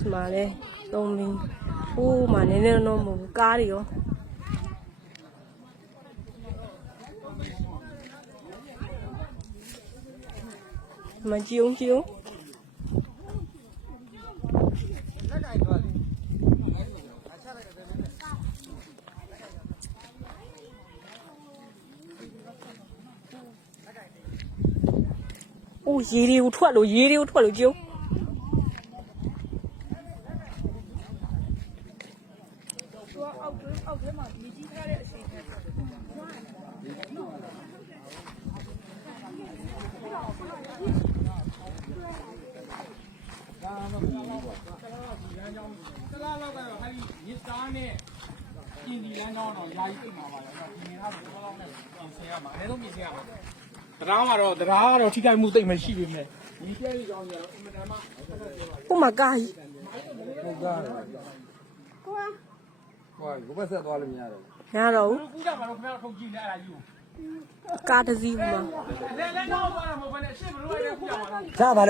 ဒီမှာလဲသုံးပြီးဟိုးမှာနည်းနည်းတော့မဟုတ်ဘူးကားတွေရောမကြည့်အောင်အိုးရေတွေကိုထွက်လို့ကြည့်အောက်ထဲမှာမြေကြီးထားတဲ့အချိန်နဲ့တလားလောက်ကတော့ဟာဒီရစ်သားနဲ့ပြင်ဒီလမ်းတော့ယာယီပြင်ပါပါတော့ဒီနေသားကတော့လောက်နဲ့ပြင်ဆင်ရမှာအဲဆုံးပြင်ဆင်ရမှာတရားကတော့ထိခိုက်မှုသိမ့်မရှိပေမဲ့ဒီပြည့်ရအောင်ရတော့အင်မတန်မှဟိုမှာကားကြီးဟုတ်ကဲ့ဟိုဘက်ဆက်သွားလို့မရတော့ရတော့ဘူးကူးကြမှာတော့ခင်ဗျားတို့ထုတ်ကြည့်နေအဲ့ဒါကြီးကိုကားတစ်စီးမှာလဲတော့သွားတာမဟုတ်ဘဲနဲ့ရှေ့ဘလို့လိုက်လဲကူးကြမှာချပါလေ